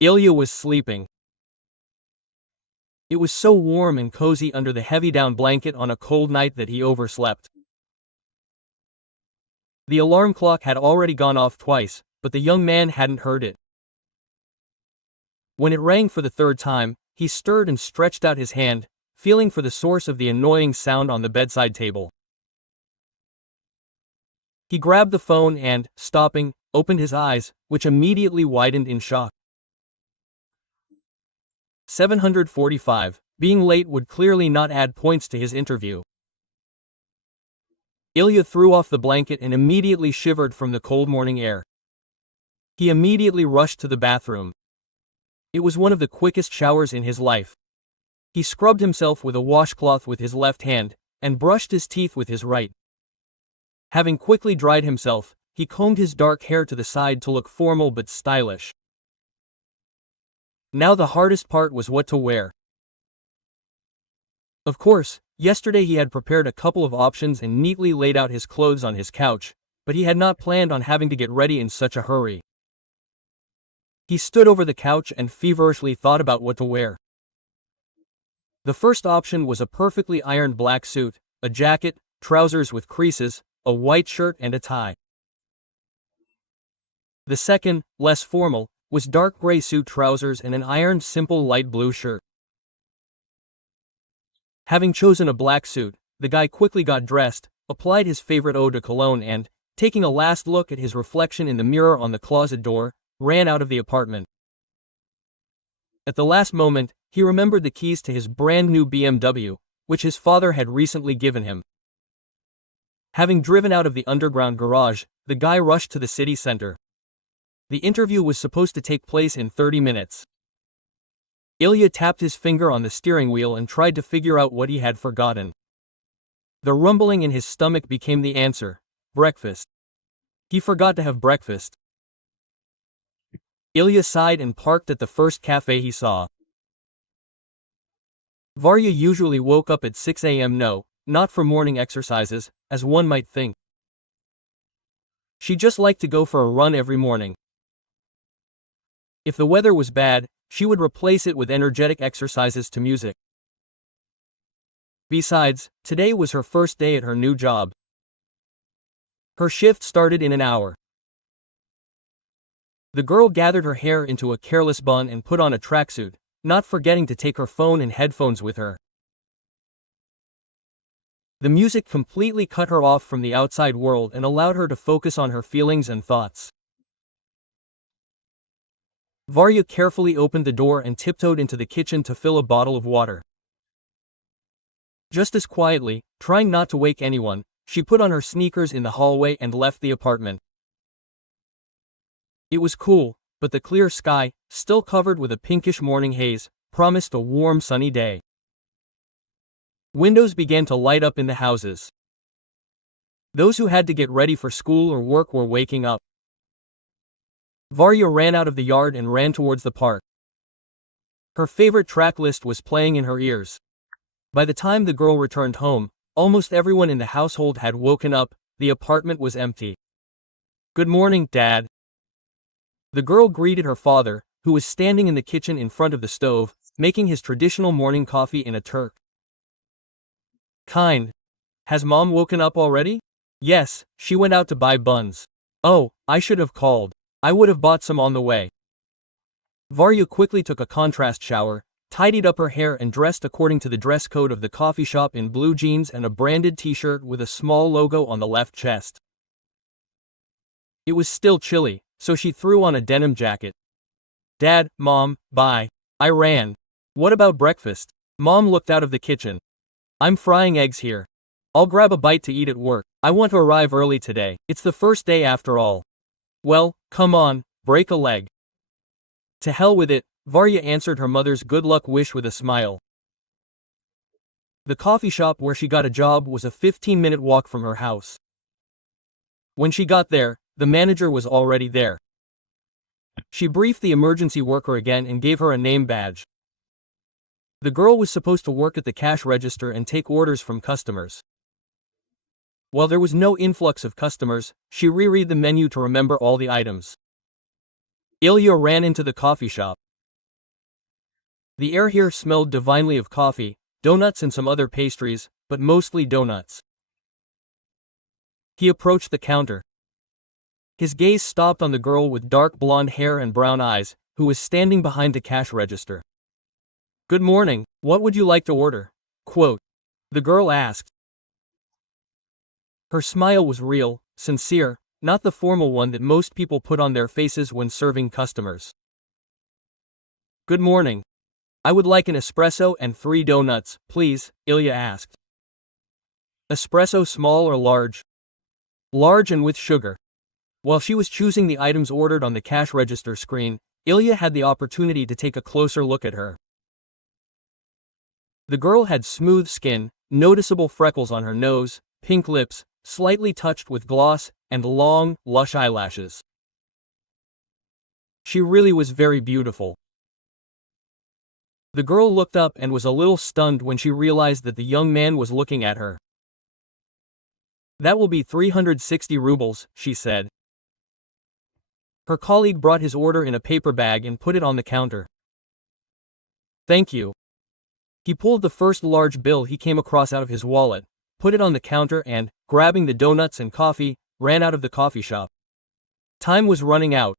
Ilya was sleeping. It was so warm and cozy under the heavy down blanket on a cold night that he overslept. The alarm clock had already gone off twice, but the young man hadn't heard it. When it rang for the third time, he stirred and stretched out his hand, feeling for the source of the annoying sound on the bedside table. He grabbed the phone and, stopping, opened his eyes, which immediately widened in shock. 745. Being late would clearly not add points to his interview. Ilya threw off the blanket and immediately shivered from the cold morning air. He immediately rushed to the bathroom. It was one of the quickest showers in his life. He scrubbed himself with a washcloth with his left hand, and brushed his teeth with his right. Having quickly dried himself, he combed his dark hair to the side to look formal but stylish. Now the hardest part was what to wear. Of course, yesterday he had prepared a couple of options and neatly laid out his clothes on his couch, but he had not planned on having to get ready in such a hurry. He stood over the couch and feverishly thought about what to wear. The first option was a perfectly ironed black suit, a jacket, trousers with creases, a white shirt and a tie. The second, less formal, was dark gray suit trousers and an ironed simple light blue shirt. Having chosen a black suit, the guy quickly got dressed, applied his favorite eau de cologne and, taking a last look at his reflection in the mirror on the closet door, ran out of the apartment. At the last moment, he remembered the keys to his brand new BMW, which his father had recently given him. Having driven out of the underground garage, the guy rushed to the city center. The interview was supposed to take place in 30 minutes. Ilya tapped his finger on the steering wheel and tried to figure out what he had forgotten. The rumbling in his stomach became the answer: breakfast. He forgot to have breakfast. Ilya sighed and parked at the first cafe he saw. Varya usually woke up at 6 a.m. No, not for morning exercises, as one might think. She just liked to go for a run every morning. If the weather was bad, she would replace it with energetic exercises to music. Besides, today was her first day at her new job. Her shift started in an hour. The girl gathered her hair into a careless bun and put on a tracksuit, not forgetting to take her phone and headphones with her. The music completely cut her off from the outside world and allowed her to focus on her feelings and thoughts. Varya carefully opened the door and tiptoed into the kitchen to fill a bottle of water. Just as quietly, trying not to wake anyone, she put on her sneakers in the hallway and left the apartment. It was cool, but the clear sky, still covered with a pinkish morning haze, promised a warm sunny day. Windows began to light up in the houses. Those who had to get ready for school or work were waking up. Varya ran out of the yard and ran towards the park. Her favorite track list was playing in her ears. By the time the girl returned home, almost everyone in the household had woken up. The apartment was empty. "Good morning, Dad." The girl greeted her father, who was standing in the kitchen in front of the stove, making his traditional morning coffee in a Turk. "Kind. Has Mom woken up already?" "Yes, she went out to buy buns." "Oh, I should have called. I would have bought some on the way." Varya quickly took a contrast shower, tidied up her hair and dressed according to the dress code of the coffee shop in blue jeans and a branded t-shirt with a small logo on the left chest. It was still chilly, so she threw on a denim jacket. "Dad, Mom, bye." I ran. "What about breakfast?" Mom looked out of the kitchen. "I'm frying eggs here. I'll grab a bite to eat at work. I want to arrive early today. It's the first day after all." "Well, come on, break a leg." To hell with it, Varya answered her mother's good luck wish with a smile. The coffee shop where she got a job was a 15-minute walk from her house. When she got there, the manager was already there. She briefed the emergency worker again and gave her a name badge. The girl was supposed to work at the cash register and take orders from customers. While there was no influx of customers, she reread the menu to remember all the items. Ilya ran into the coffee shop. The air here smelled divinely of coffee, donuts and some other pastries, but mostly donuts. He approached the counter. His gaze stopped on the girl with dark blonde hair and brown eyes, who was standing behind the cash register. "Good morning, what would you like to order?" Quote. The girl asked. Her smile was real, sincere, not the formal one that most people put on their faces when serving customers. "Good morning. I would like an espresso and 3 donuts, please," Ilya asked. "Espresso small or large?" "Large and with sugar." While she was choosing the items ordered on the cash register screen, Ilya had the opportunity to take a closer look at her. The girl had smooth skin, noticeable freckles on her nose, pink lips, slightly touched with gloss, and long, lush eyelashes. She really was very beautiful. The girl looked up and was a little stunned when she realized that the young man was looking at her. "That will be 360 rubles, she said. Her colleague brought his order in a paper bag and put it on the counter. "Thank you." He pulled the first large bill he came across out of his wallet, put it on the counter and, grabbing the donuts and coffee, ran out of the coffee shop. Time was running out.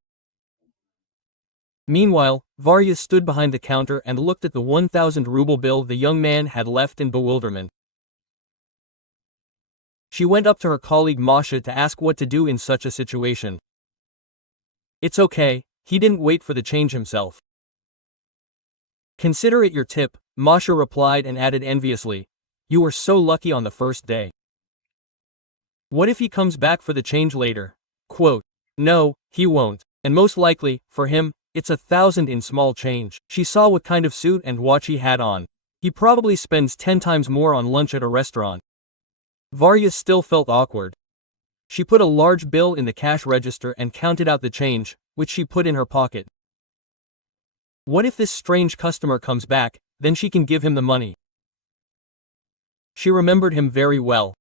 Meanwhile, Varya stood behind the counter and looked at the 1,000 ruble bill the young man had left in bewilderment. She went up to her colleague Masha to ask what to do in such a situation. "It's okay, he didn't wait for the change himself." "Consider it your tip," Masha replied and added enviously, "You were so lucky on the first day. What if he comes back for the change later?" Quote. "No, he won't, and most likely, for him, it's 1,000 in small change." She saw what kind of suit and watch he had on. He probably spends 10 times more on lunch at a restaurant. Varya still felt awkward. She put a large bill in the cash register and counted out the change, which she put in her pocket. What if this strange customer comes back, then she can give him the money. She remembered him very well.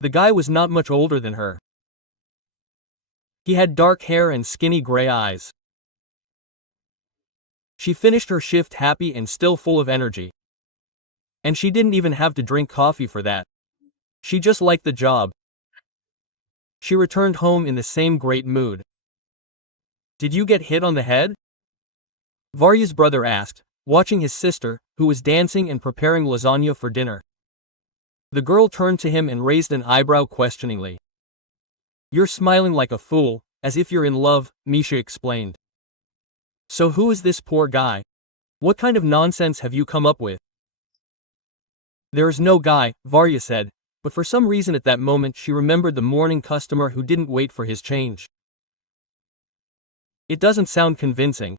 The guy was not much older than her. He had dark hair and skinny gray eyes. She finished her shift happy and still full of energy. And she didn't even have to drink coffee for that. She just liked the job. She returned home in the same great mood. "Did you get hit on the head?" Varya's brother asked, watching his sister, who was dancing and preparing lasagna for dinner. The girl turned to him and raised an eyebrow questioningly. "You're smiling like a fool, as if you're in love," Misha explained. "So who is this poor guy? What kind of nonsense have you come up with?" "There is no guy," Varya said, but for some reason at that moment she remembered the morning customer who didn't wait for his change. "It doesn't sound convincing.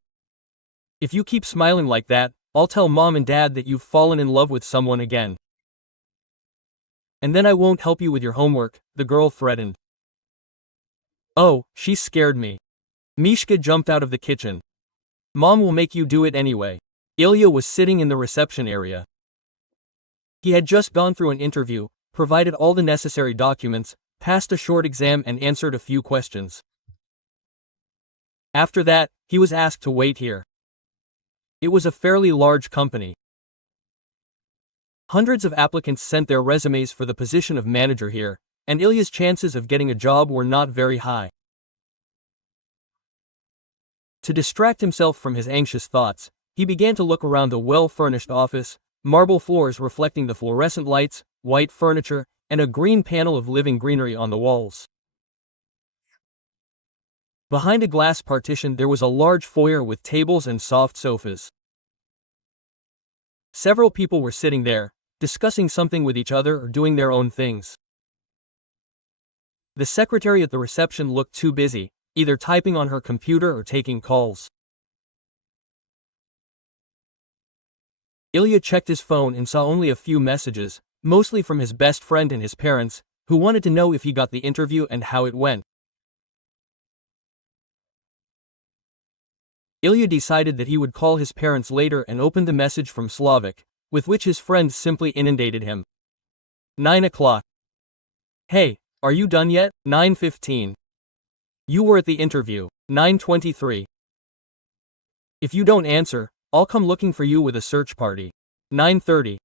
If you keep smiling like that, I'll tell mom and dad that you've fallen in love with someone again. And then I won't help you with your homework," the girl threatened. "Oh, she scared me." Mishka jumped out of the kitchen. "Mom will make you do it anyway." Ilya was sitting in the reception area. He had just gone through an interview, provided all the necessary documents, passed a short exam and answered a few questions. After that, he was asked to wait here. It was a fairly large company. Hundreds of applicants sent their resumes for the position of manager here, and Ilya's chances of getting a job were not very high. To distract himself from his anxious thoughts, he began to look around the well-furnished office, marble floors reflecting the fluorescent lights, white furniture, and a green panel of living greenery on the walls. Behind a glass partition there was a large foyer with tables and soft sofas. Several people were sitting there, discussing something with each other or doing their own things. The secretary at the reception looked too busy, either typing on her computer or taking calls. Ilya checked his phone and saw only a few messages, mostly from his best friend and his parents, who wanted to know if he got the interview and how it went. Ilya decided that he would call his parents later and opened the message from Slavic, with which his friends simply inundated him. 9 o'clock. Hey, are you done yet? 9:15. You were at the interview. 9:23. If you don't answer, I'll come looking for you with a search party. 9:30.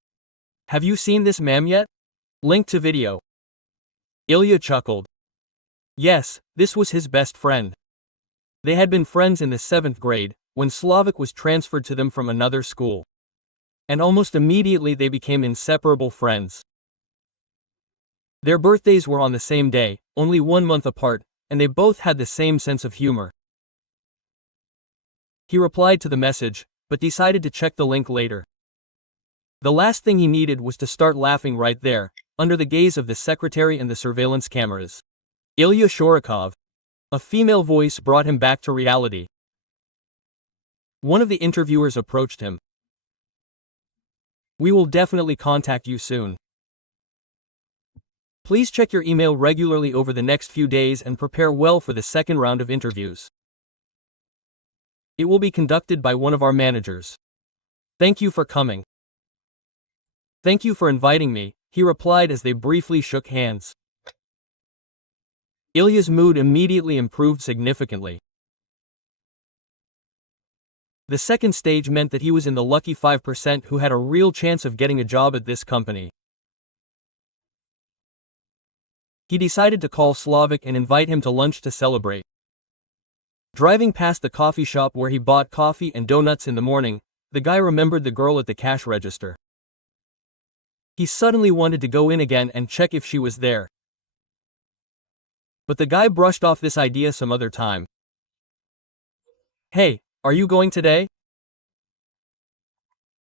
Have you seen this ma'am yet? Link to video. Ilya chuckled. Yes, this was his best friend. They had been friends in the 7th grade, when Slavik was transferred to them from another school. And almost immediately they became inseparable friends. Their birthdays were on the same day, only 1 month apart, and they both had the same sense of humor. He replied to the message, but decided to check the link later. The last thing he needed was to start laughing right there, under the gaze of the secretary and the surveillance cameras. Ilya Shorokov. A female voice brought him back to reality. One of the interviewers approached him. We will definitely contact you soon. Please check your email regularly over the next few days and prepare well for the second round of interviews. It will be conducted by one of our managers. Thank you for coming. Thank you for inviting me, he replied as they briefly shook hands. Ilya's mood immediately improved significantly. The second stage meant that he was in the lucky 5% who had a real chance of getting a job at this company. He decided to call Slavik and invite him to lunch to celebrate. Driving past the coffee shop where he bought coffee and donuts in the morning, the guy remembered the girl at the cash register. He suddenly wanted to go in again and check if she was there. But the guy brushed off this idea some other time. Hey, are you going today?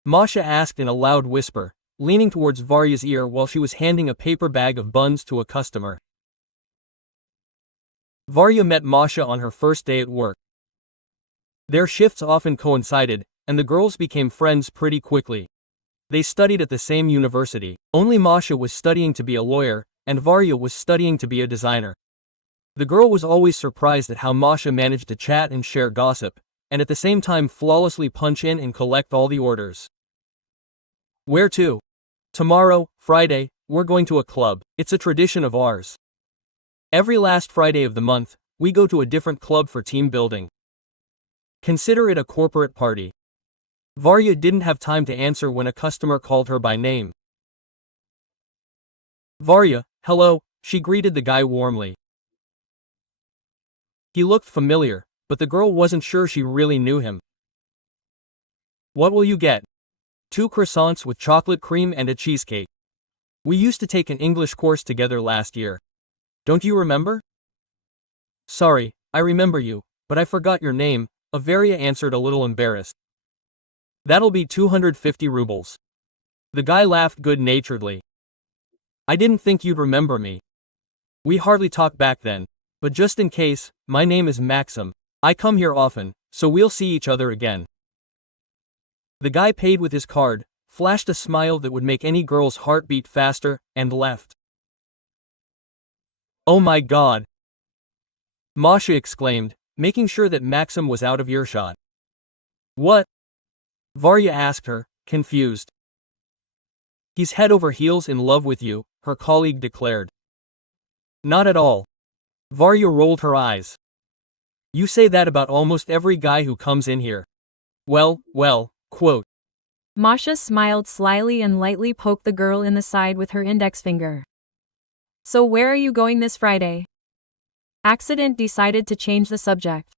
Masha asked in a loud whisper, leaning towards Varya's ear while she was handing a paper bag of buns to a customer. Varya met Masha on her first day at work. Their shifts often coincided, and the girls became friends pretty quickly. They studied at the same university, only Masha was studying to be a lawyer, and Varya was studying to be a designer. The girl was always surprised at how Masha managed to chat and share gossip, and at the same time flawlessly punch in and collect all the orders. Where to? Tomorrow, Friday, we're going to a club. It's a tradition of ours. Every last Friday of the month, we go to a different club for team building. Consider it a corporate party. Varya didn't have time to answer when a customer called her by name. Varya, hello, she greeted the guy warmly. He looked familiar, but the girl wasn't sure she really knew him. What will you get? 2 croissants with chocolate cream and a cheesecake. We used to take an English course together last year. Don't you remember? Sorry, I remember you, but I forgot your name, Varya answered a little embarrassed. That'll be 250 rubles. The guy laughed good-naturedly. I didn't think you'd remember me. We hardly talked back then, but just in case, my name is Maxim. I come here often, so we'll see each other again. The guy paid with his card, flashed a smile that would make any girl's heart beat faster, and left. Oh my God! Masha exclaimed, making sure that Maxim was out of earshot. What? Varya asked her, confused. He's head over heels in love with you, her colleague declared. Not at all. Varya rolled her eyes. You say that about almost every guy who comes in here. Well, quote. Masha smiled slyly and lightly poked the girl in the side with her index finger. So where are you going this Friday? Accident decided to change the subject.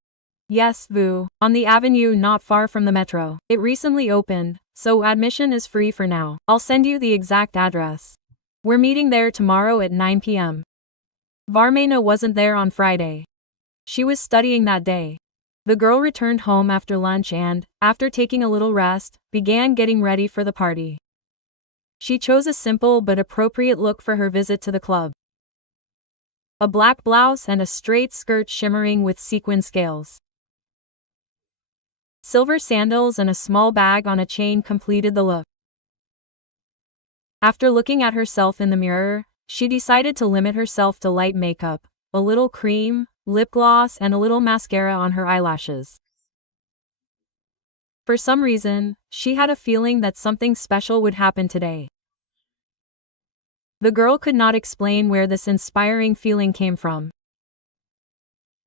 Yes, Vu, on the avenue not far from the metro. It recently opened, so admission is free for now. I'll send you the exact address. We're meeting there tomorrow at 9 p.m. Varmena wasn't there on Friday. She was studying that day. The girl returned home after lunch and, after taking a little rest, began getting ready for the party. She chose a simple but appropriate look for her visit to the club. A black blouse and a straight skirt shimmering with sequin scales. Silver sandals and a small bag on a chain completed the look. After looking at herself in the mirror, she decided to limit herself to light makeup, a little cream, lip gloss and a little mascara on her eyelashes. For some reason, she had a feeling that something special would happen today. The girl could not explain where this inspiring feeling came from.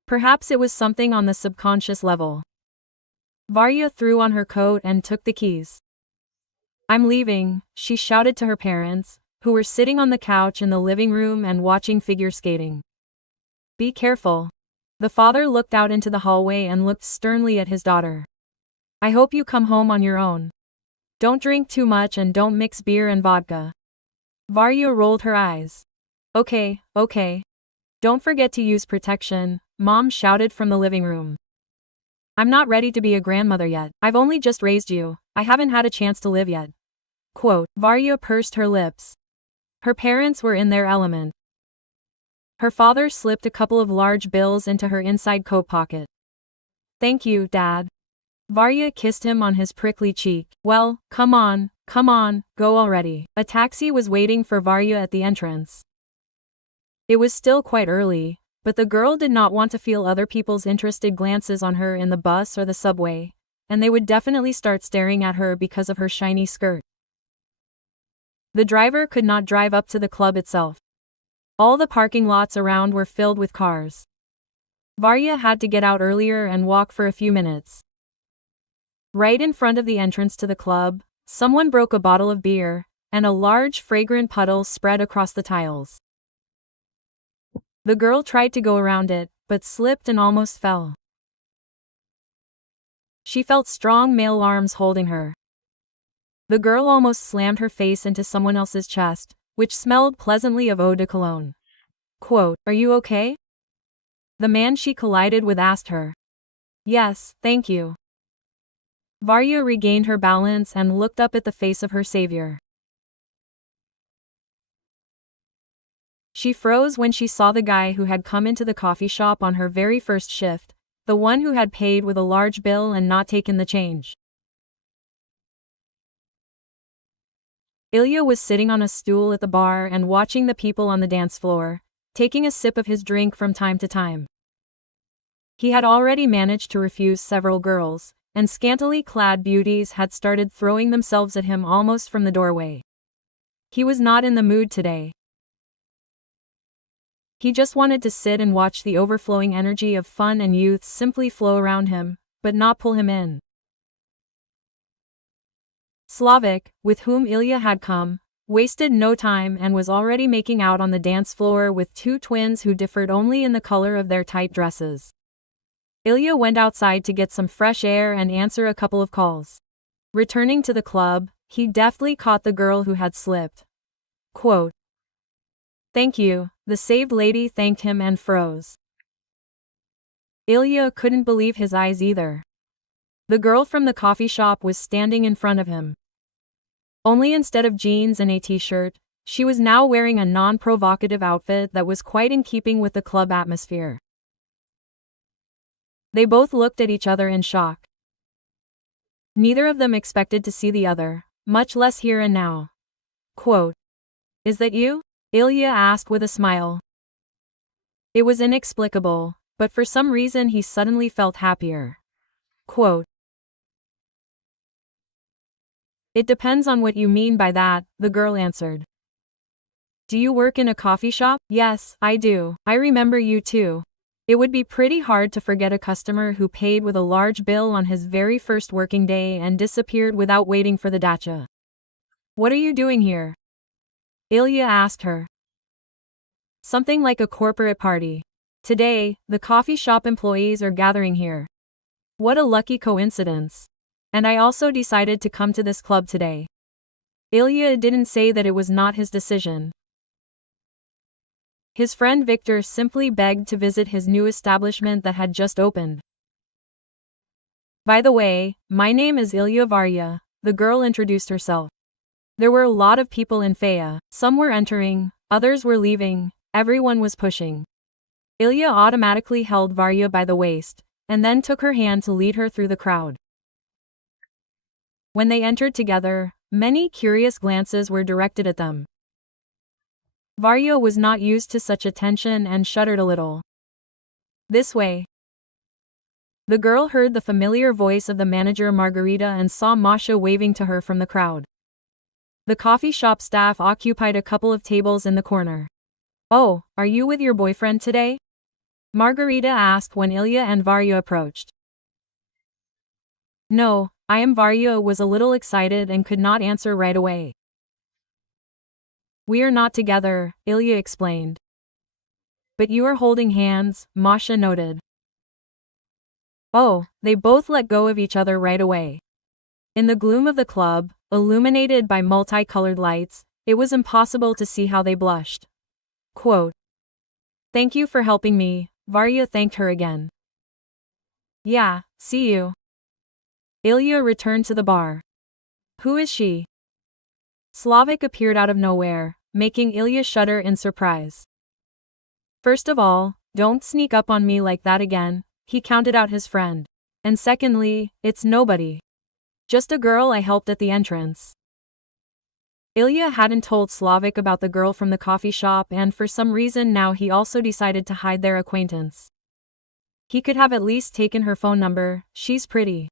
Perhaps it was something on the subconscious level. Varya threw on her coat and took the keys. I'm leaving, she shouted to her parents, who were sitting on the couch in the living room and watching figure skating. Be careful. The father looked out into the hallway and looked sternly at his daughter. I hope you come home on your own. Don't drink too much and don't mix beer and vodka. Varya rolled her eyes. Okay. Don't forget to use protection, Mom shouted from the living room. I'm not ready to be a grandmother yet. I've only just raised you. I haven't had a chance to live yet. Quote, Varya pursed her lips. Her parents were in their element. Her father slipped a couple of large bills into her inside coat pocket. Thank you, Dad. Varya kissed him on his prickly cheek. Well, come on, go already. A taxi was waiting for Varya at the entrance. It was still quite early, but the girl did not want to feel other people's interested glances on her in the bus or the subway, and they would definitely start staring at her because of her shiny skirt. The driver could not drive up to the club itself. All the parking lots around were filled with cars. Varya had to get out earlier and walk for a few minutes. Right in front of the entrance to the club, someone broke a bottle of beer, and a large fragrant puddle spread across the tiles. The girl tried to go around it, but slipped and almost fell. She felt strong male arms holding her. The girl almost slammed her face into someone else's chest, which smelled pleasantly of eau de cologne. Quote, are you okay? The man she collided with asked her. Yes, thank you. Varya regained her balance and looked up at the face of her savior. She froze when she saw the guy who had come into the coffee shop on her very first shift, the one who had paid with a large bill and not taken the change. Ilya was sitting on a stool at the bar and watching the people on the dance floor, taking a sip of his drink from time to time. He had already managed to refuse several girls, and scantily clad beauties had started throwing themselves at him almost from the doorway. He was not in the mood today. He just wanted to sit and watch the overflowing energy of fun and youth simply flow around him, but not pull him in. Slavik, with whom Ilya had come, wasted no time and was already making out on the dance floor with two twins who differed only in the color of their tight dresses. Ilya went outside to get some fresh air and answer a couple of calls. Returning to the club, he deftly caught the girl who had slipped. Quote, thank you, the saved lady thanked him and froze. Ilya couldn't believe his eyes either. The girl from the coffee shop was standing in front of him. Only instead of jeans and a t-shirt, she was now wearing a non-provocative outfit that was quite in keeping with the club atmosphere. They both looked at each other in shock. Neither of them expected to see the other, much less here and now. Quote, is that you? Ilya asked with a smile. It was inexplicable, but for some reason he suddenly felt happier. Quote, it depends on what you mean by that, the girl answered. Do you work in a coffee shop? Yes, I do. I remember you too. It would be pretty hard to forget a customer who paid with a large bill on his very first working day and disappeared without waiting for the dacha. What are you doing here? Ilya asked her. Something like a corporate party. Today, the coffee shop employees are gathering here. What a lucky coincidence. And I also decided to come to this club today. Ilya didn't say that it was not his decision. His friend Victor simply begged to visit his new establishment that had just opened. By the way, my name is Ilya Varya, the girl introduced herself. There were a lot of people in Faya, some were entering, others were leaving, everyone was pushing. Ilya automatically held Varya by the waist, and then took her hand to lead her through the crowd. When they entered together, many curious glances were directed at them. Varya was not used to such attention and shuddered a little. This way. The girl heard the familiar voice of the manager Margarita and saw Masha waving to her from the crowd. The coffee shop staff occupied a couple of tables in the corner. Oh, are you with your boyfriend today? Margarita asked when Ilya and Varya approached. No, I am. Varya was a little excited and could not answer right away. We are not together, Ilya explained. But you are holding hands, Masha noted. Oh, they both let go of each other right away. In the gloom of the club, illuminated by multicolored lights, it was impossible to see how they blushed. Quote. Thank you for helping me, Varya thanked her again. Yeah, see you. Ilya returned to the bar. Who is she? Slavik appeared out of nowhere, making Ilya shudder in surprise. First of all, don't sneak up on me like that again, he counted out his friend. And secondly, it's nobody. Just a girl I helped at the entrance. Ilya hadn't told Slavik about the girl from the coffee shop, and for some reason now he also decided to hide their acquaintance. He could have at least taken her phone number, she's pretty.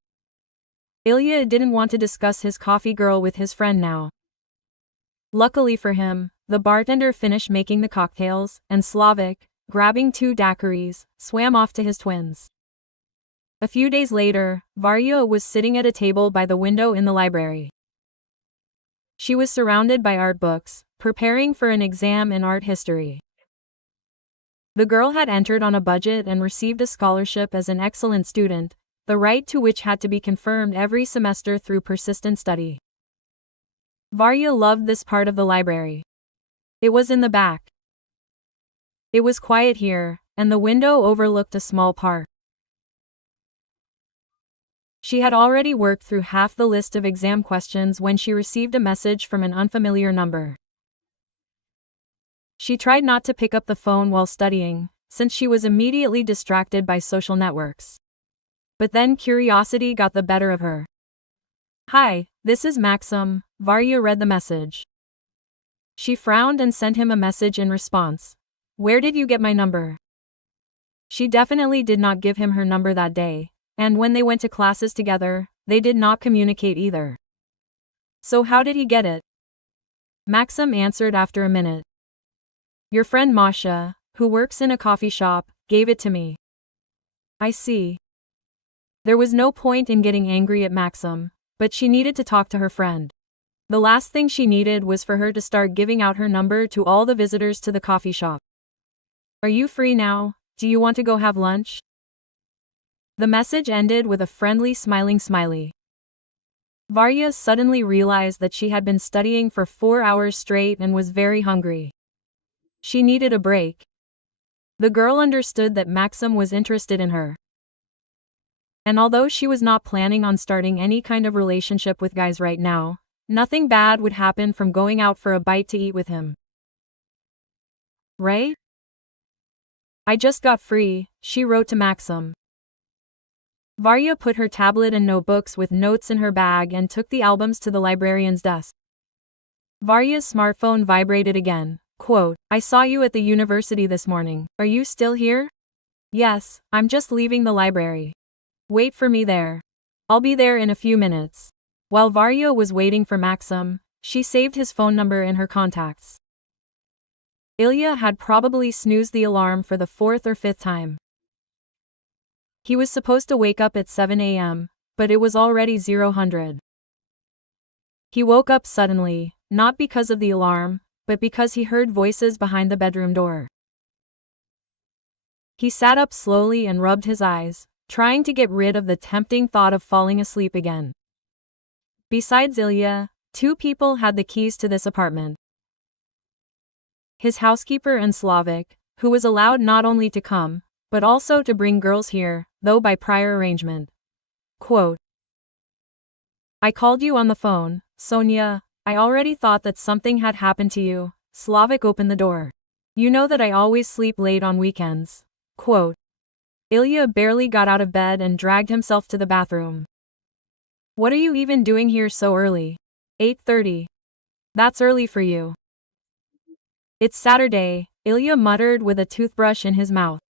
Ilya didn't want to discuss his coffee girl with his friend now. Luckily for him, the bartender finished making the cocktails, and Slavik, grabbing 2 daiquiris, swam off to his twins. A few days later, Varya was sitting at a table by the window in the library. She was surrounded by art books, preparing for an exam in art history. The girl had entered on a budget and received a scholarship as an excellent student, the right to which had to be confirmed every semester through persistent study. Varya loved this part of the library. It was in the back. It was quiet here, and the window overlooked a small park. She had already worked through half the list of exam questions when she received a message from an unfamiliar number. She tried not to pick up the phone while studying, since she was immediately distracted by social networks. But then curiosity got the better of her. Hi, this is Maxim, Varya read the message. She frowned and sent him a message in response. Where did you get my number? She definitely did not give him her number that day, and when they went to classes together, they did not communicate either. So how did he get it? Maxim answered after a minute. Your friend Masha, who works in a coffee shop, gave it to me. I see. There was no point in getting angry at Maxim, but she needed to talk to her friend. The last thing she needed was for her to start giving out her number to all the visitors to the coffee shop. Are you free now? Do you want to go have lunch? The message ended with a friendly smiling smiley. Varya suddenly realized that she had been studying for 4 hours straight and was very hungry. She needed a break. The girl understood that Maxim was interested in her. And although she was not planning on starting any kind of relationship with guys right now, nothing bad would happen from going out for a bite to eat with him. Right? I just got free, she wrote to Maxim. Varya put her tablet and notebooks with notes in her bag and took the albums to the librarian's desk. Varya's smartphone vibrated again. Quote, I saw you at the university this morning. Are you still here? Yes, I'm just leaving the library. Wait for me there. I'll be there in a few minutes. While Varya was waiting for Maxim, she saved his phone number in her contacts. Ilya had probably snoozed the alarm for the 4th or 5th time. He was supposed to wake up at 7 a.m., but it was already 00:00. He woke up suddenly, not because of the alarm, but because he heard voices behind the bedroom door. He sat up slowly and rubbed his eyes, trying to get rid of the tempting thought of falling asleep again. Besides Ilya, 2 people had the keys to this apartment. His housekeeper and Slavik, who was allowed not only to come, but also to bring girls here, though by prior arrangement. Quote, I called you on the phone, Sonia. I already thought that something had happened to you. Slavik opened the door. You know that I always sleep late on weekends. Quote. Ilya barely got out of bed and dragged himself to the bathroom. What are you even doing here so early? 8:30. That's early for you. It's Saturday, Ilya muttered with a toothbrush in his mouth.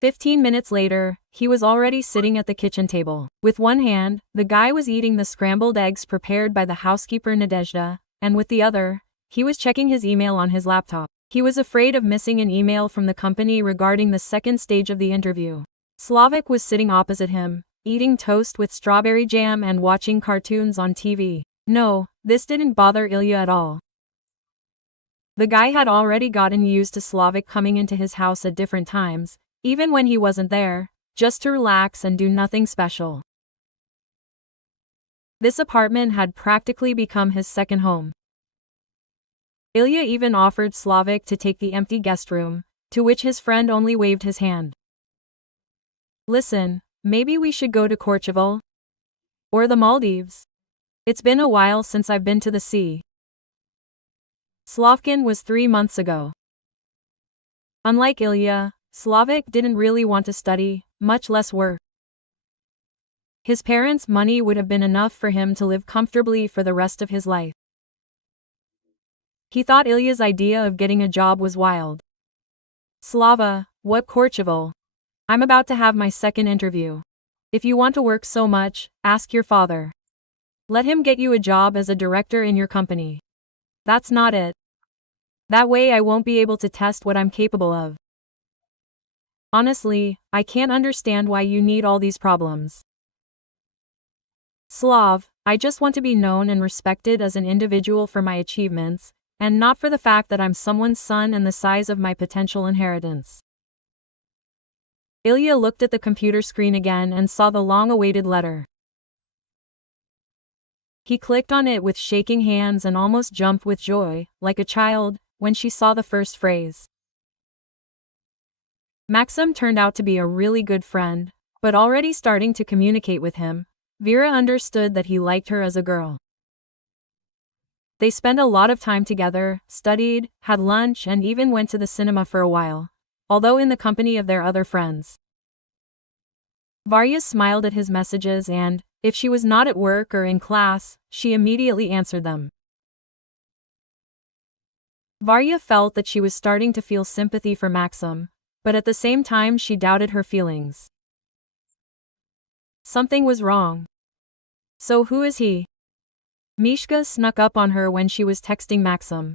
15 minutes later, he was already sitting at the kitchen table. With one hand, the guy was eating the scrambled eggs prepared by the housekeeper Nadezhda, and with the other, he was checking his email on his laptop. He was afraid of missing an email from the company regarding the second stage of the interview. Slavik was sitting opposite him, eating toast with strawberry jam and watching cartoons on TV. No, this didn't bother Ilya at all. The guy had already gotten used to Slavic coming into his house at different times, even when he wasn't there, just to relax and do nothing special. This apartment had practically become his second home. Ilya even offered Slavic to take the empty guest room, to which his friend only waved his hand. Listen, maybe we should go to Portugal? Or the Maldives? It's been a while since I've been to the sea. Slavkin was 3 months ago. Unlike Ilya, Slavic didn't really want to study, much less work. His parents' money would have been enough for him to live comfortably for the rest of his life. He thought Ilya's idea of getting a job was wild. Slava, what Portugal? I'm about to have my second interview. If you want to work so much, ask your father. Let him get you a job as a director in your company. That's not it. That way I won't be able to test what I'm capable of. Honestly, I can't understand why you need all these problems. Slav, I just want to be known and respected as an individual for my achievements, and not for the fact that I'm someone's son and the size of my potential inheritance. Ilya looked at the computer screen again and saw the long-awaited letter. He clicked on it with shaking hands and almost jumped with joy, like a child, when she saw the first phrase. Maxim turned out to be a really good friend, but already starting to communicate with him, Vera understood that he liked her as a girl. They spent a lot of time together, studied, had lunch and even went to the cinema for a while, although in the company of their other friends. Varya smiled at his messages and, if she was not at work or in class, she immediately answered them. Varya felt that she was starting to feel sympathy for Maxim, but at the same time she doubted her feelings. Something was wrong. So who is he? Mishka snuck up on her when she was texting Maxim.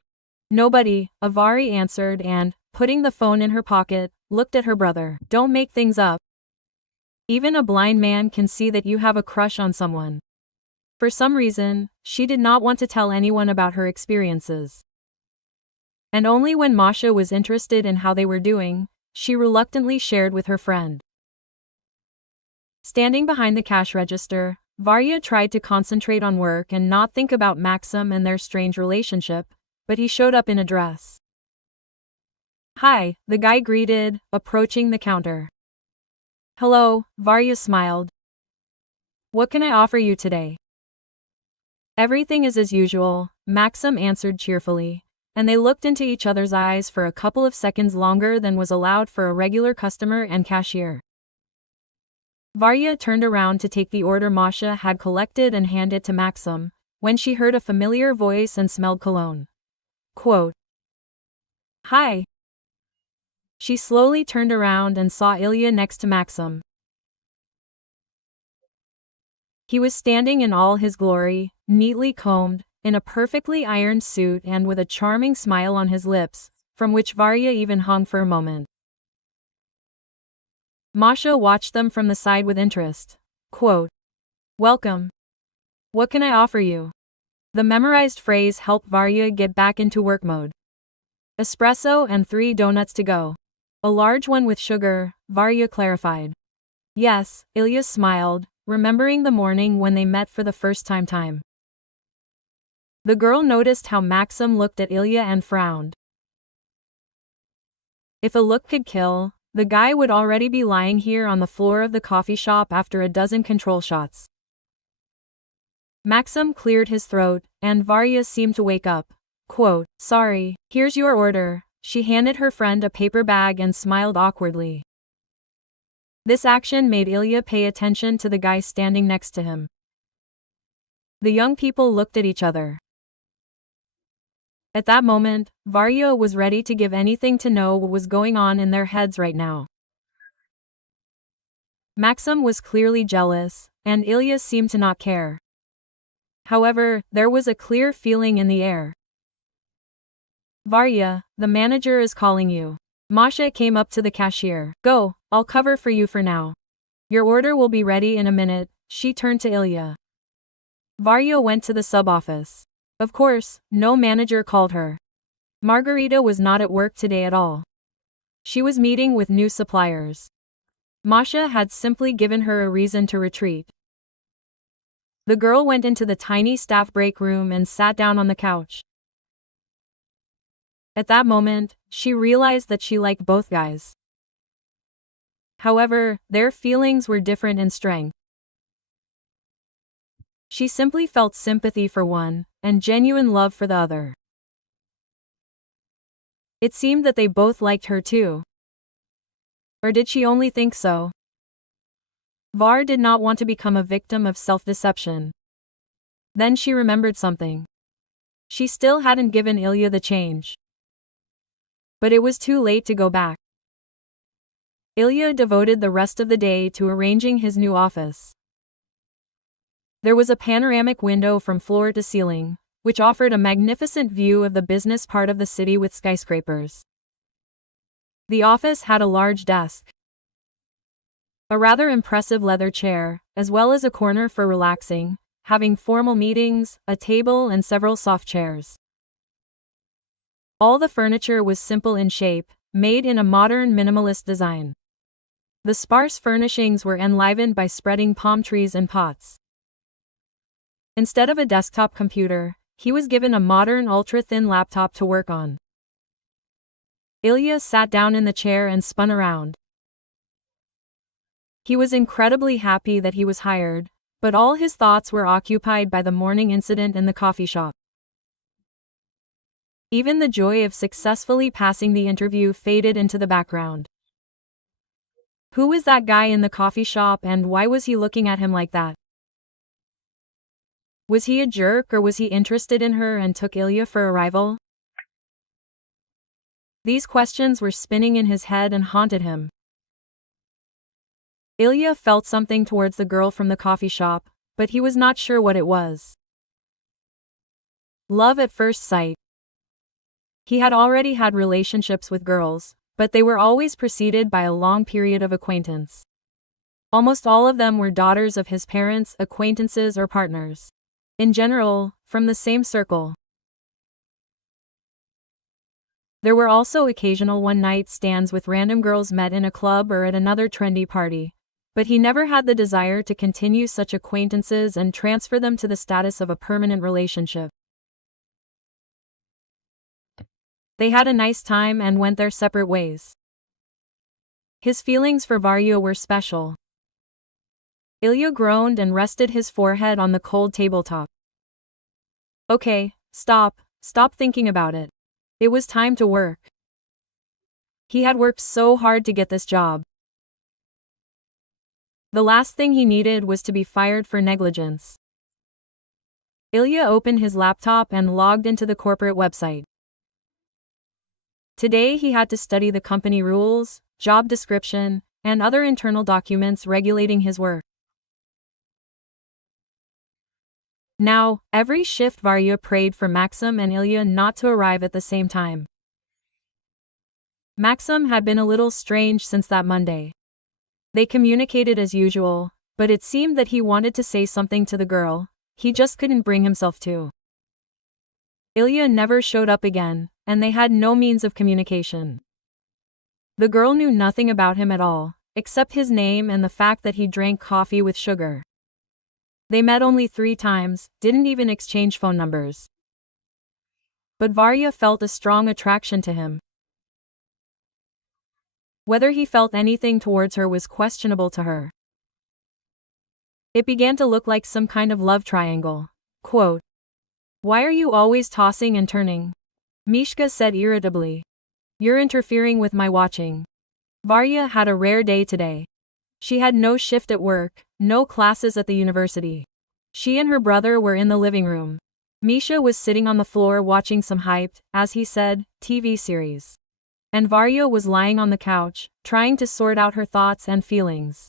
Nobody, Avari answered and, putting the phone in her pocket, looked at her brother. Don't make things up. Even a blind man can see that you have a crush on someone. For some reason, she did not want to tell anyone about her experiences. And only when Masha was interested in how they were doing, she reluctantly shared with her friend. Standing behind the cash register, Varya tried to concentrate on work and not think about Maxim and their strange relationship, but he showed up in a dress. Hi, the guy greeted, approaching the counter. Hello, Varya smiled. What can I offer you today? Everything is as usual, Maxim answered cheerfully, and they looked into each other's eyes for a couple of seconds longer than was allowed for a regular customer and cashier. Varya turned around to take the order Masha had collected and hand it to Maxim, when she heard a familiar voice and smelled cologne. Quote. Hi. She slowly turned around and saw Ilya next to Maxim. He was standing in all his glory, neatly combed, in a perfectly ironed suit and with a charming smile on his lips, from which Varya even hung for a moment. Masha watched them from the side with interest. Quote. Welcome. What can I offer you? The memorized phrase helped Varya get back into work mode. Espresso and 3 donuts to go. A large one with sugar, Varya clarified. Yes, Ilya smiled, remembering the morning when they met for the first time. The girl noticed how Maxim looked at Ilya and frowned. If a look could kill, the guy would already be lying here on the floor of the coffee shop after a dozen control shots. Maxim cleared his throat, and Varya seemed to wake up. Quote, sorry, here's your order. She handed her friend a paper bag and smiled awkwardly. This action made Ilya pay attention to the guy standing next to him. The young people looked at each other. At that moment, Varya was ready to give anything to know what was going on in their heads right now. Maxim was clearly jealous, and Ilya seemed to not care. However, there was a clear feeling in the air. Varya, the manager is calling you. Masha came up to the cashier. Go, I'll cover for you for now. Your order will be ready in a minute, she turned to Ilya. Varya went to the sub-office. Of course, no manager called her. Margarita was not at work today at all. She was meeting with new suppliers. Masha had simply given her a reason to retreat. The girl went into the tiny staff break room and sat down on the couch. At that moment, she realized that she liked both guys. However, their feelings were different in strength. She simply felt sympathy for one, and genuine love for the other. It seemed that they both liked her too. Or did she only think so? Var did not want to become a victim of self-deception. Then she remembered something. She still hadn't given Ilya the change. But it was too late to go back. Ilya devoted the rest of the day to arranging his new office. There was a panoramic window from floor to ceiling, which offered a magnificent view of the business part of the city with skyscrapers. The office had a large desk, a rather impressive leather chair, as well as a corner for relaxing, having formal meetings, a table and several soft chairs. All the furniture was simple in shape, made in a modern minimalist design. The sparse furnishings were enlivened by spreading palm trees and pots. Instead of a desktop computer, he was given a modern ultra-thin laptop to work on. Ilya sat down in the chair and spun around. He was incredibly happy that he was hired, but all his thoughts were occupied by the morning incident in the coffee shop. Even the joy of successfully passing the interview faded into the background. Who was that guy in the coffee shop and why was he looking at him like that? Was he a jerk or was he interested in her and took Ilya for a rival? These questions were spinning in his head and haunted him. Ilya felt something towards the girl from the coffee shop, but he was not sure what it was. Love at first sight. He had already had relationships with girls, but they were always preceded by a long period of acquaintance. Almost all of them were daughters of his parents, acquaintances or partners. In general, from the same circle. There were also occasional one-night stands with random girls met in a club or at another trendy party, but he never had the desire to continue such acquaintances and transfer them to the status of a permanent relationship. They had a nice time and went their separate ways. His feelings for Varya were special. Ilya groaned and rested his forehead on the cold tabletop. Okay, stop thinking about it. It was time to work. He had worked so hard to get this job. The last thing he needed was to be fired for negligence. Ilya opened his laptop and logged into the corporate website. Today he had to study the company rules, job description, and other internal documents regulating his work. Now, every shift Varya prayed for Maxim and Ilya not to arrive at the same time. Maxim had been a little strange since that Monday. They communicated as usual, but it seemed that he wanted to say something to the girl, he just couldn't bring himself to. Ilya never showed up again, and they had no means of communication. The girl knew nothing about him at all, except his name and the fact that he drank coffee with sugar. They met only 3 times, didn't even exchange phone numbers. But Varya felt a strong attraction to him. Whether he felt anything towards her was questionable to her. It began to look like some kind of love triangle. Quote, "Why are you always tossing and turning?" Mishka said irritably. "You're interfering with my watching." Varya had a rare day today. She had no shift at work, no classes at the university. She and her brother were in the living room. Misha was sitting on the floor watching some hyped, as he said, TV series. And Varya was lying on the couch, trying to sort out her thoughts and feelings.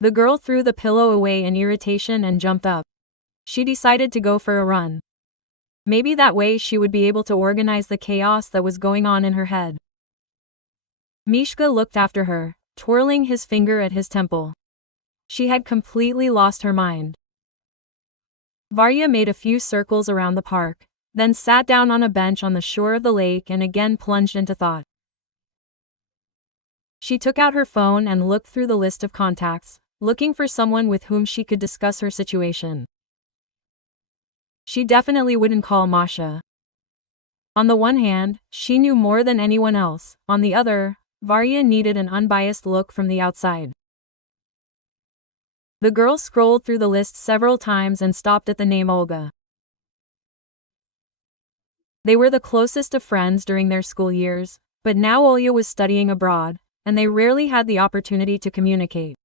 The girl threw the pillow away in irritation and jumped up. She decided to go for a run. Maybe that way she would be able to organize the chaos that was going on in her head. Mishka looked after her, twirling his finger at his temple. She had completely lost her mind. Varya made a few circles around the park, then sat down on a bench on the shore of the lake and again plunged into thought. She took out her phone and looked through the list of contacts, looking for someone with whom she could discuss her situation. She definitely wouldn't call Masha. On the one hand, she knew more than anyone else. On the other, Varya needed an unbiased look from the outside. The girl scrolled through the list several times and stopped at the name Olga. They were the closest of friends during their school years, but now Olga was studying abroad, and they rarely had the opportunity to communicate.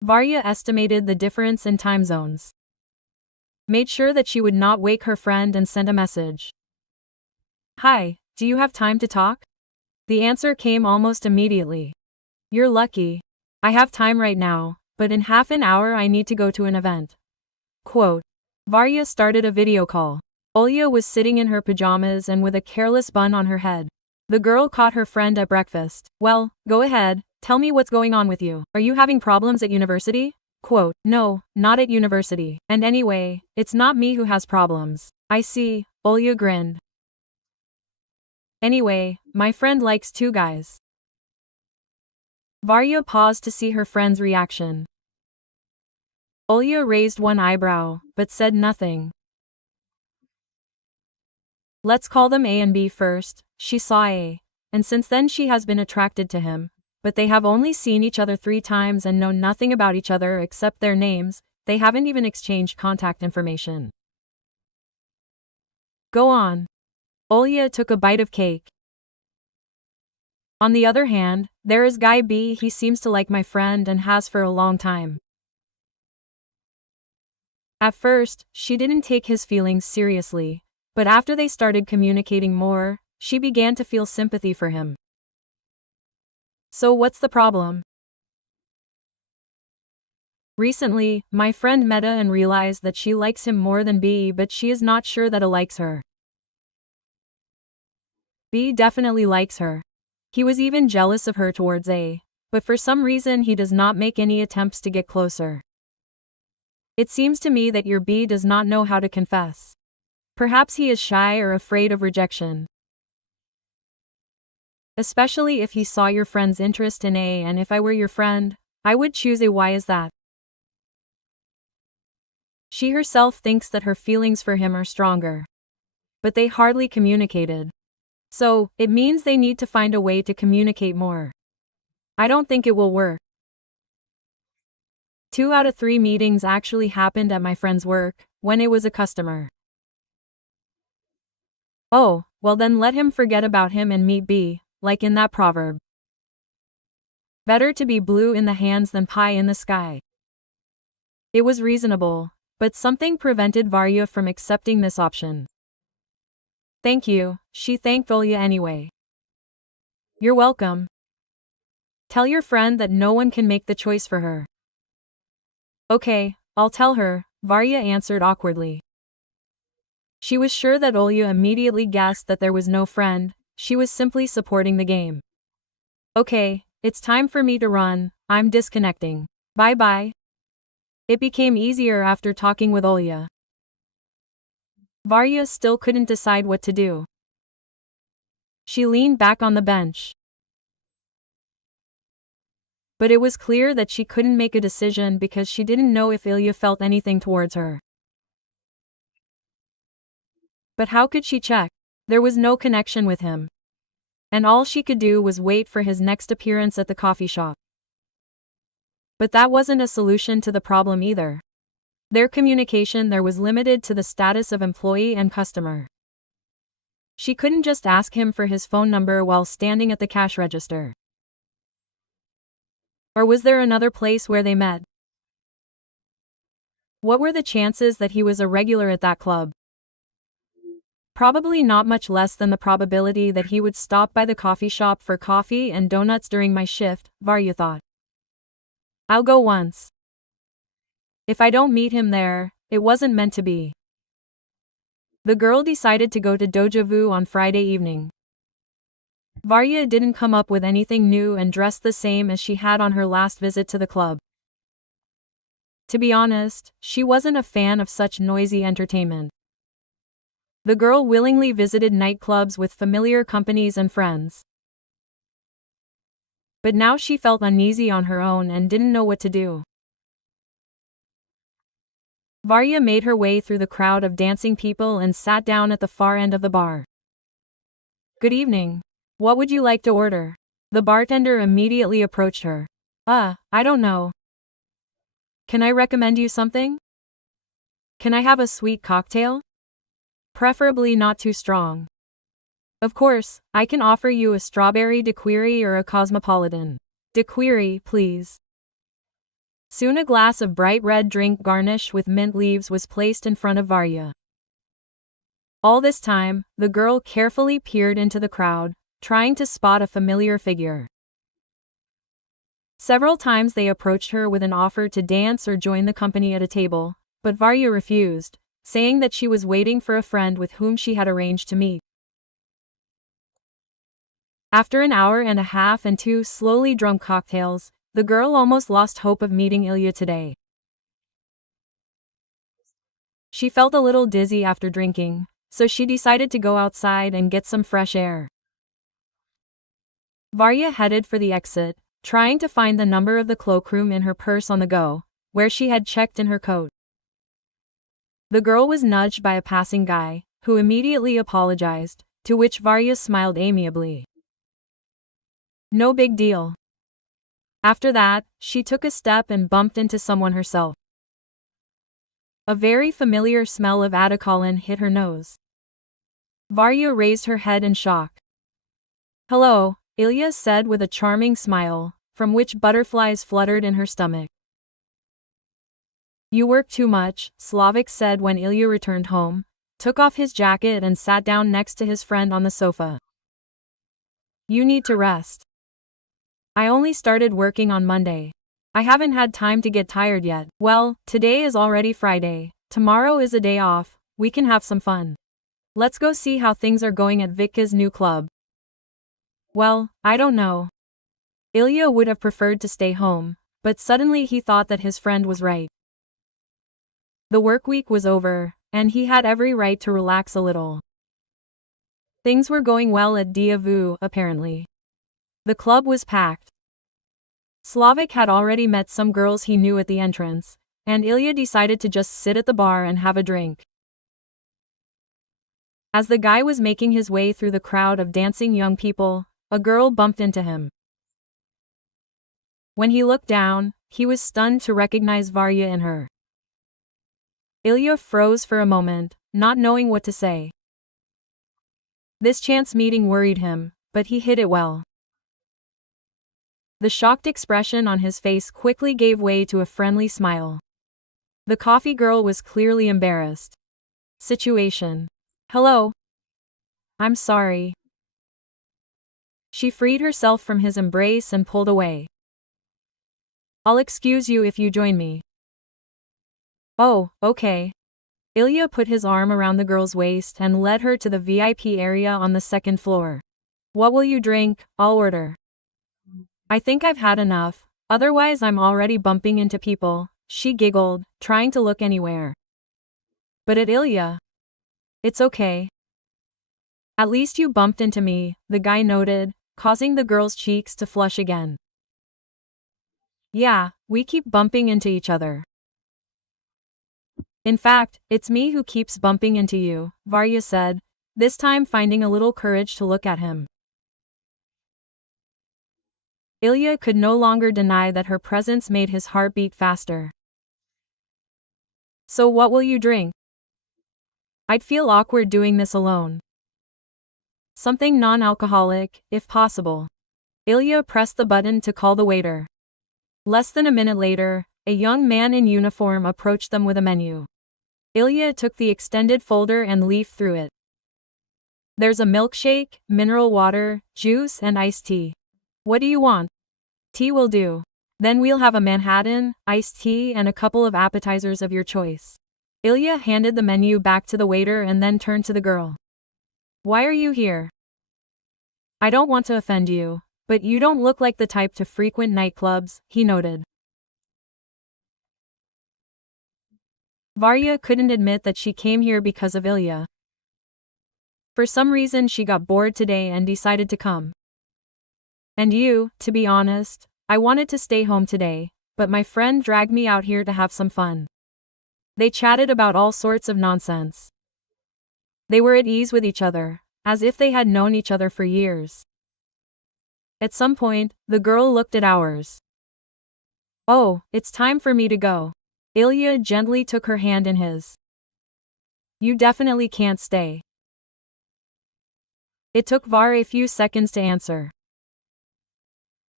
Varya estimated the difference in time zones, made sure that she would not wake her friend and sent a message. "Hi, do you have time to talk?" The answer came almost immediately. "You're lucky. I have time right now, but in half an hour I need to go to an event." Quote. Varya started a video call. Olga was sitting in her pajamas and with a careless bun on her head. The girl caught her friend at breakfast. "Well, go ahead, tell me what's going on with you. Are you having problems at university?" Quote. "No, not at university. And anyway, it's not me who has problems." "I see," Olga grinned. "Anyway, my friend likes two guys." Varya paused to see her friend's reaction. Olga raised one eyebrow, but said nothing. "Let's call them A and B first." She saw A, and since then she has been attracted to him, but they have only seen each other 3 times and know nothing about each other except their names. They haven't even exchanged contact information. "Go on." Olga took a bite of cake. "On the other hand, there is guy B. He seems to like my friend and has for a long time." At first, she didn't take his feelings seriously, but after they started communicating more, she began to feel sympathy for him. "So what's the problem?" "Recently, my friend met A and realized that she likes him more than B, but she is not sure that A likes her." "B definitely likes her. He was even jealous of her towards A, but for some reason he does not make any attempts to get closer. It seems to me that your B does not know how to confess. Perhaps he is shy or afraid of rejection. Especially if he saw your friend's interest in A, and if I were your friend, I would choose A. Why is that?" She herself thinks that her feelings for him are stronger. But they hardly communicated. So, it means they need to find a way to communicate more. I don't think it will work. 2 out of 3 meetings actually happened at my friend's work, when it was a customer. "Oh, well then let him forget about him and meet B, like in that proverb. Better to be blue in the hands than pie in the sky." It was reasonable, but something prevented Varya from accepting this option. "Thank you," she thanked Olga anyway. "You're welcome. Tell your friend that no one can make the choice for her." "Okay, I'll tell her," Varya answered awkwardly. She was sure that Olga immediately guessed that there was no friend. She was simply supporting the game. "Okay, it's time for me to run, I'm disconnecting. Bye-bye." It became easier after talking with Olga. Varya still couldn't decide what to do. She leaned back on the bench. But it was clear that she couldn't make a decision because she didn't know if Ilya felt anything towards her. But how could she check? There was no connection with him. And all she could do was wait for his next appearance at the coffee shop. But that wasn't a solution to the problem either. Their communication there was limited to the status of employee and customer. She couldn't just ask him for his phone number while standing at the cash register. Or was there another place where they met? What were the chances that he was a regular at that club? Probably not much less than the probability that he would stop by the coffee shop for coffee and donuts during my shift, Varya thought. I'll go once. If I don't meet him there, it wasn't meant to be. The girl decided to go to Deja Vu on Friday evening. Varya didn't come up with anything new and dressed the same as she had on her last visit to the club. To be honest, she wasn't a fan of such noisy entertainment. The girl willingly visited nightclubs with familiar companies and friends. But now she felt uneasy on her own and didn't know what to do. Varya made her way through the crowd of dancing people and sat down at the far end of the bar. Good evening. What would you like to order? The bartender immediately approached her. I don't know. Can I recommend you something? Can I have a sweet cocktail? Preferably not too strong. Of course, I can offer you a strawberry daiquiri or a cosmopolitan. Daiquiri, please. Soon a glass of bright red drink garnished with mint leaves was placed in front of Varya. All this time, the girl carefully peered into the crowd, trying to spot a familiar figure. Several times they approached her with an offer to dance or join the company at a table, but Varya refused, saying that she was waiting for a friend with whom she had arranged to meet. After an hour and a half and 2 slowly drunk cocktails, the girl almost lost hope of meeting Ilya today. She felt a little dizzy after drinking, so she decided to go outside and get some fresh air. Varya headed for the exit, trying to find the number of the cloakroom in her purse on the go, where she had checked in her coat. The girl was nudged by a passing guy, who immediately apologized, to which Varya smiled amiably. No big deal. After that, she took a step and bumped into someone herself. A very familiar smell of Adicolin hit her nose. Varya raised her head in shock. Hello, Ilya said with a charming smile, from which butterflies fluttered in her stomach. You work too much, Slavik said when Ilya returned home, took off his jacket and sat down next to his friend on the sofa. You need to rest. I only started working on Monday. I haven't had time to get tired yet. Well, today is already Friday, tomorrow is a day off, we can have some fun. Let's go see how things are going at Vitka's new club. Well, I don't know. Ilya would have preferred to stay home, but suddenly he thought that his friend was right. The work week was over, and he had every right to relax a little. Things were going well at Dia Vu, apparently. The club was packed. Slavik had already met some girls he knew at the entrance, and Ilya decided to just sit at the bar and have a drink. As the guy was making his way through the crowd of dancing young people, a girl bumped into him. When he looked down, he was stunned to recognize Varya in her. Ilya froze for a moment, not knowing what to say. This chance meeting worried him, but he hid it well. The shocked expression on his face quickly gave way to a friendly smile. The coffee girl was clearly embarrassed. Situation. Hello. I'm sorry. She freed herself from his embrace and pulled away. I'll excuse you if you join me. Oh, okay. Ilya put his arm around the girl's waist and led her to the VIP area on the second floor. What will you drink? I'll order. I think I've had enough, otherwise I'm already bumping into people, she giggled, trying to look anywhere. But at Ilya. It's okay. At least you bumped into me, the guy noted, causing the girl's cheeks to flush again. Yeah, we keep bumping into each other. In fact, it's me who keeps bumping into you, Varya said, this time finding a little courage to look at him. Ilya could no longer deny that her presence made his heart beat faster. So what will you drink? I'd feel awkward doing this alone. Something non-alcoholic, if possible. Ilya pressed the button to call the waiter. Less than a minute later, a young man in uniform approached them with a menu. Ilya took the extended folder and leafed through it. There's a milkshake, mineral water, juice and iced tea. What do you want? Tea will do. Then we'll have a Manhattan, iced tea and a couple of appetizers of your choice. Ilya handed the menu back to the waiter and then turned to the girl. Why are you here? I don't want to offend you, but you don't look like the type to frequent nightclubs, he noted. Varya couldn't admit that she came here because of Ilya. For some reason she got bored today and decided to come. And you, to be honest, I wanted to stay home today, but my friend dragged me out here to have some fun. They chatted about all sorts of nonsense. They were at ease with each other, as if they had known each other for years. At some point, the girl looked at hours. Oh, it's time for me to go. Ilya gently took her hand in his. You definitely can't stay. It took Varya a few seconds to answer.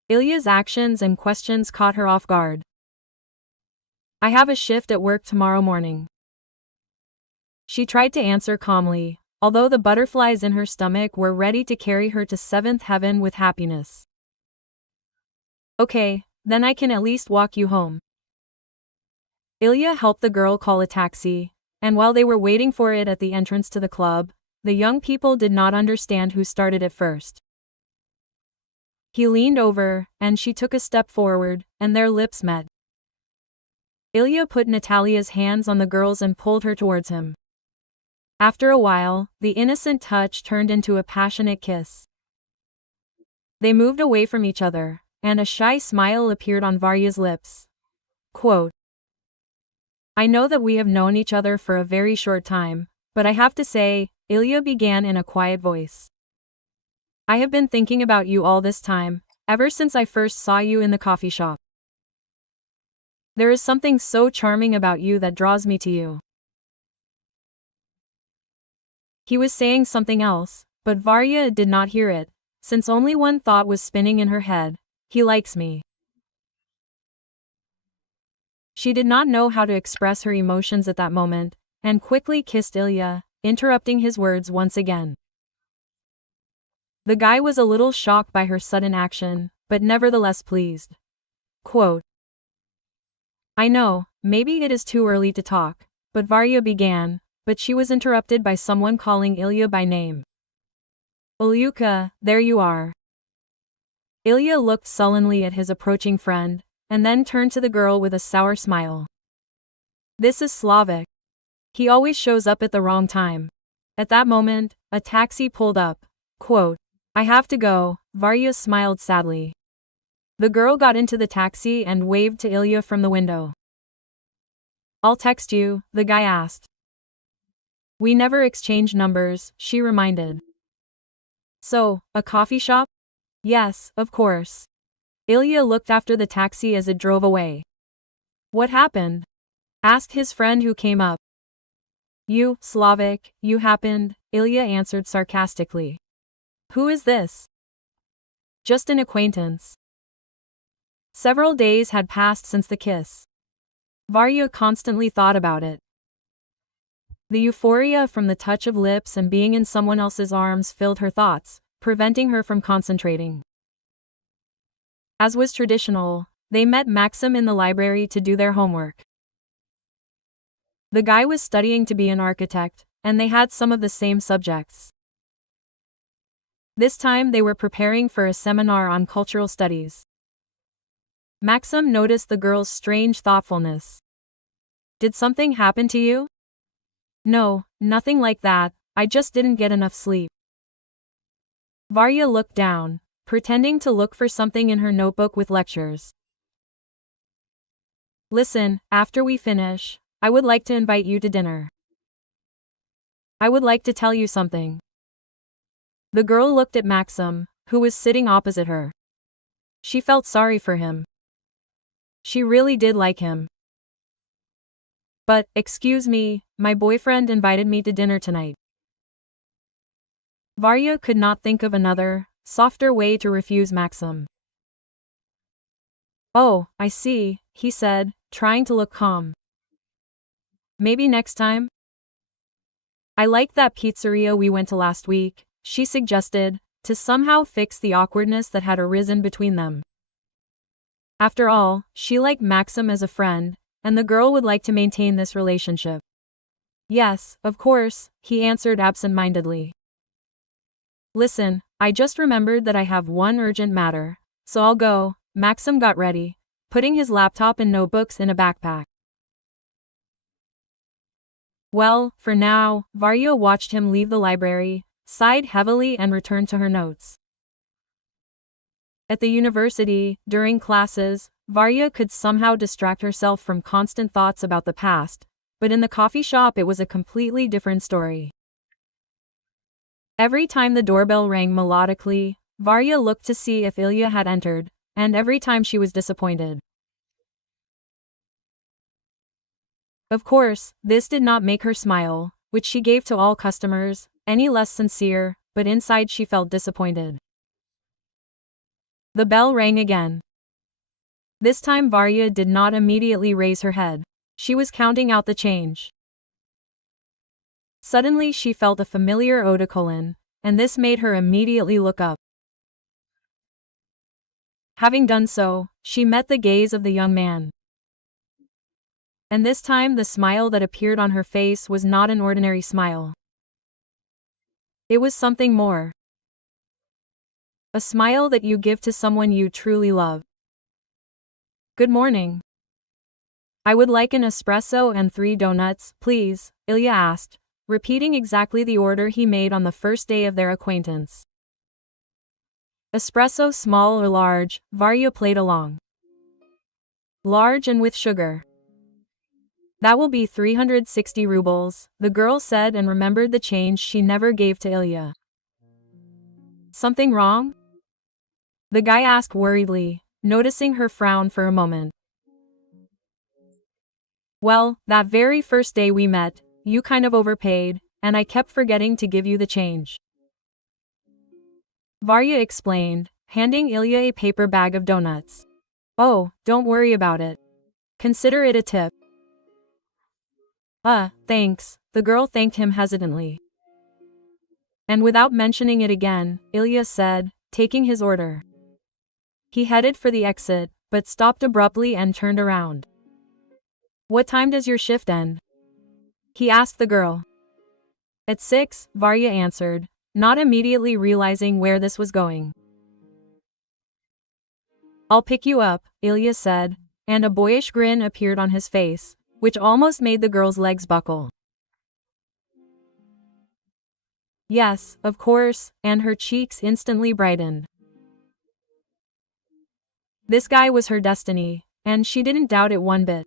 Ilya's actions and questions caught her off guard. I have a shift at work tomorrow morning. She tried to answer calmly, although the butterflies in her stomach were ready to carry her to seventh heaven with happiness. Okay, then I can at least walk you home. Ilya helped the girl call a taxi, and while they were waiting for it at the entrance to the club, the young people did not understand who started it first. He leaned over, and she took a step forward, and their lips met. Ilya put Natalia's hands on the girl's and pulled her towards him. After a while, the innocent touch turned into a passionate kiss. They moved away from each other, and a shy smile appeared on Varya's lips. Quote, I know that we have known each other for a very short time, but I have to say, Ilya began in a quiet voice. I have been thinking about you all this time, ever since I first saw you in the coffee shop. There is something so charming about you that draws me to you. He was saying something else, but Varya did not hear it, since only one thought was spinning in her head. He likes me. She did not know how to express her emotions at that moment, and quickly kissed Ilya, interrupting his words once again. The guy was a little shocked by her sudden action, but nevertheless pleased. Quote, I know, maybe it is too early to talk, but Varya began, but she was interrupted by someone calling Ilya by name. Ilyuka, there you are. Ilya looked sullenly at his approaching friend, and then turned to the girl with a sour smile. This is Slavic. He always shows up at the wrong time. At that moment, a taxi pulled up. Quote, I have to go, Varya smiled sadly. The girl got into the taxi and waved to Ilya from the window. I'll text you, the guy asked. We never exchange numbers, she reminded. So, a coffee shop? Yes, of course. Ilya looked after the taxi as it drove away. What happened? Asked his friend who came up. You, Slavic, you happened, Ilya answered sarcastically. Who is this? Just an acquaintance. Several days had passed since the kiss. Varya constantly thought about it. The euphoria from the touch of lips and being in someone else's arms filled her thoughts, preventing her from concentrating. As was traditional, they met Maxim in the library to do their homework. The guy was studying to be an architect, and they had some of the same subjects. This time they were preparing for a seminar on cultural studies. Maxim noticed the girl's strange thoughtfulness. Did something happen to you? No, nothing like that, I just didn't get enough sleep. Varya looked down, pretending to look for something in her notebook with lectures. Listen, after we finish, I would like to invite you to dinner. I would like to tell you something. The girl looked at Maxim, who was sitting opposite her. She felt sorry for him. She really did like him. But, excuse me, my boyfriend invited me to dinner tonight. Varya could not think of another, softer way to refuse Maxim. Oh, I see, he said, trying to look calm. Maybe next time? I liked that pizzeria we went to last week, she suggested, to somehow fix the awkwardness that had arisen between them. After all, she liked Maxim as a friend, and the girl would like to maintain this relationship. Yes, of course, he answered absent-mindedly. Listen, I just remembered that I have one urgent matter, so I'll go. Maxim got ready, putting his laptop and notebooks in a backpack. Well, for now, Varya watched him leave the library, sighed heavily and returned to her notes. At the university, during classes, Varya could somehow distract herself from constant thoughts about the past, but in the coffee shop it was a completely different story. Every time the doorbell rang melodically, Varya looked to see if Ilya had entered, and every time she was disappointed. Of course, this did not make her smile, which she gave to all customers, any less sincere, but inside she felt disappointed. The bell rang again. This time Varya did not immediately raise her head. She was counting out the change. Suddenly she felt a familiar eau-de-cologne, and this made her immediately look up. Having done so, she met the gaze of the young man. And this time the smile that appeared on her face was not an ordinary smile. It was something more. A smile that you give to someone you truly love. Good morning. I would like an espresso and 3 donuts, please, Ilya asked, repeating exactly the order he made on the first day of their acquaintance. Espresso small or large, Varya played along. Large and with sugar. That will be 360 rubles, the girl said and remembered the change she never gave to Ilya. Something wrong? The guy asked worriedly, noticing her frown for a moment. Well, that very first day we met, you kind of overpaid, and I kept forgetting to give you the change. Varya explained, handing Ilya a paper bag of donuts. Oh, don't worry about it. Consider it a tip. Thanks, the girl thanked him hesitantly. And without mentioning it again, Ilya said, taking his order. He headed for the exit, but stopped abruptly and turned around. What time does your shift end? He asked the girl. At 6, Varya answered, not immediately realizing where this was going. I'll pick you up, Ilya said, and a boyish grin appeared on his face, which almost made the girl's legs buckle. Yes, of course, and her cheeks instantly brightened. This guy was her destiny, and she didn't doubt it one bit.